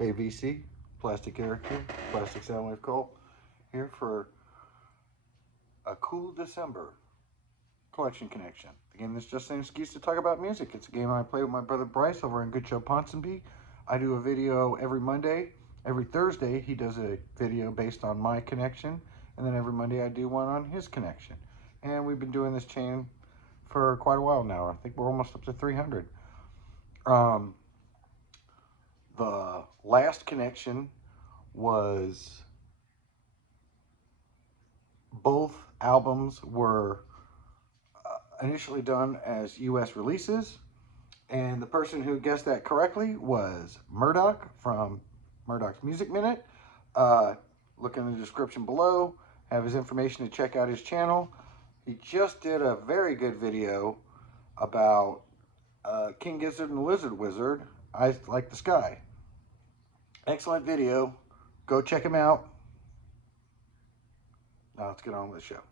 AVC, Plastic Character, Plastic Soundwave Cult, here for a cool December collection connection. The game that's just an excuse to talk about music. It's a game I play with my brother Bryce over in Good Show Ponsonby. I do a video every Monday. Every Thursday, he does a video based on my connection. And then every Monday, I do one on his connection. And we've been doing this chain for quite a while now. I think we're almost up to 300. The last connection was both albums were initially done as US releases, and the person who guessed that correctly was Murdoch from Murdoch's Music Minute. Look in the description below, have his information to check out his channel. He just did a very good video about King Gizzard and the Lizard Wizard, I Like the Sky. Excellent video. Go check him out. Now let's get on with the show.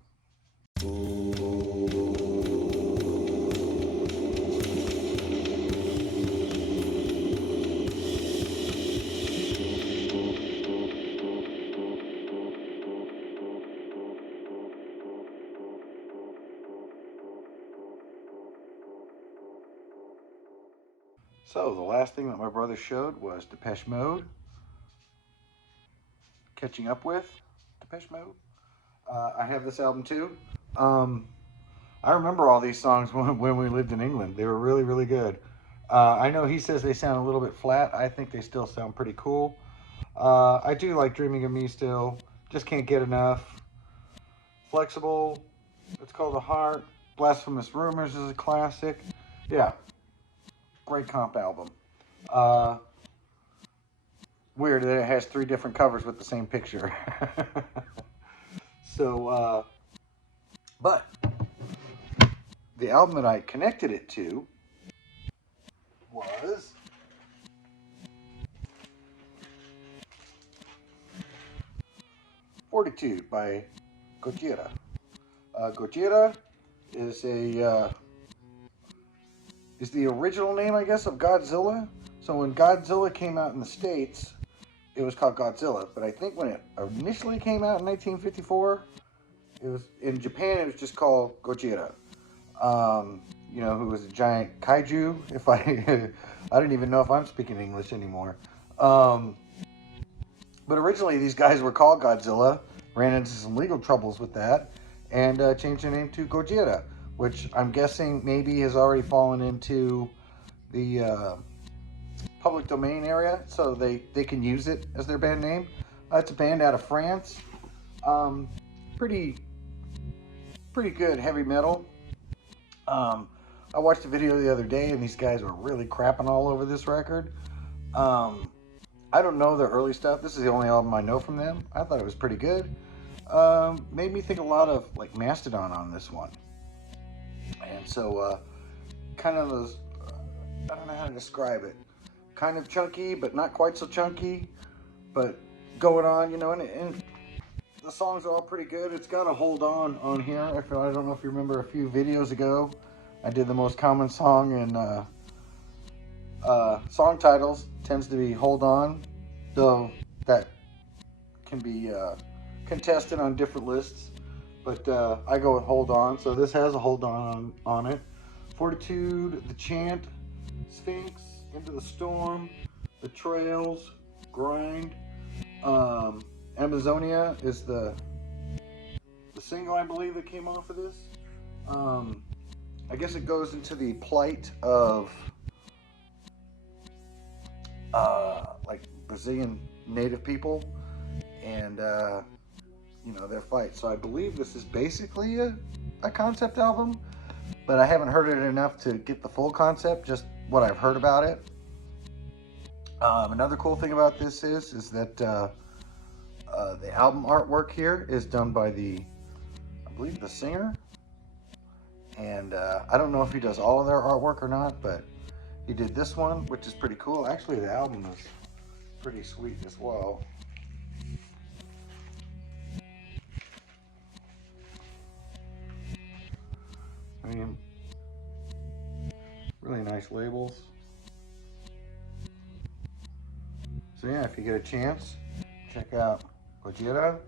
So the last thing that my brother showed was Depeche Mode. Catching up with Depeche Mode. I have this album too. I remember all these songs when we lived in England. They were really, really good. I know he says they sound a little bit flat. I think they still sound pretty cool. I do like Dreaming of Me still. Just can't get enough. Flexible. It's called A Heart. Blasphemous Rumors is a classic. Yeah. Great comp album. Weird that it has 3 different covers with the same picture. So, but the album that I connected it to was Fortitude by Gojira. Gojira is is the original name, I guess, of Godzilla. So when Godzilla came out in the States, it was called Godzilla. But I think when it initially came out in 1954, it was in Japan. It was just called Gojira. You know, who was a giant kaiju. If I, I don't even know if I'm speaking English anymore. But originally these guys were called Godzilla. Ran into some legal troubles with that, and changed their name to Gojira, which I'm guessing maybe has already fallen into the public domain area, so they can use it as their band name. It's a band out of France. Pretty good heavy metal. I watched a video the other day, and these guys were really crapping all over this record. I don't know their early stuff. This is the only album I know from them. I thought it was pretty good. Made me think a lot of like Mastodon on this one. And so, kind of those, I don't know how to describe it. Kind of chunky, but not quite so chunky. But going on, you know, and the songs are all pretty good. It's got a Hold On here. I don't know if you remember a few videos ago, I did the most common song in song titles. Tends to be Hold On, though that can be contested on different lists. But I go with Hold On, so this has a Hold On it. Fortitude, The Chant, Sphinx, Into the Storm, The Trails, Grind. Amazonia is the single, I believe, that came off of this. I guess it goes into the plight of like Brazilian native people and you know, their fight. So I believe this is basically a concept album, but I haven't heard it enough to get the full concept, just what I've heard about it. Another cool thing about this is that the album artwork here is done by I believe the singer, and I don't know if he does all of their artwork or not, but he did this one, which is pretty cool. Actually, the album is pretty sweet as well. I mean, really nice labels. So yeah, if you get a chance, check out Gojira.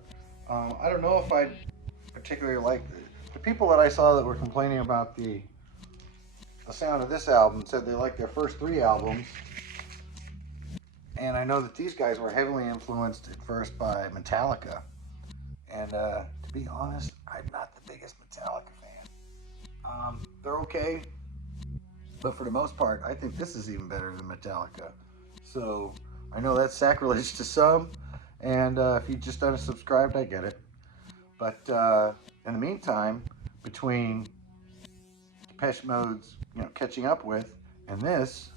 I don't know if I particularly like the people that I saw that were complaining about the sound of this album said they liked their first three albums. And I know that these guys were heavily influenced at first by Metallica. And to be honest, I'm not the biggest Metallica fan. They're okay, but for the most part, I think this is even better than Metallica. So I know that's sacrilege to some, and if you just unsubscribed, I get it. But in the meantime, between Depeche Mode's, catching up with, and this,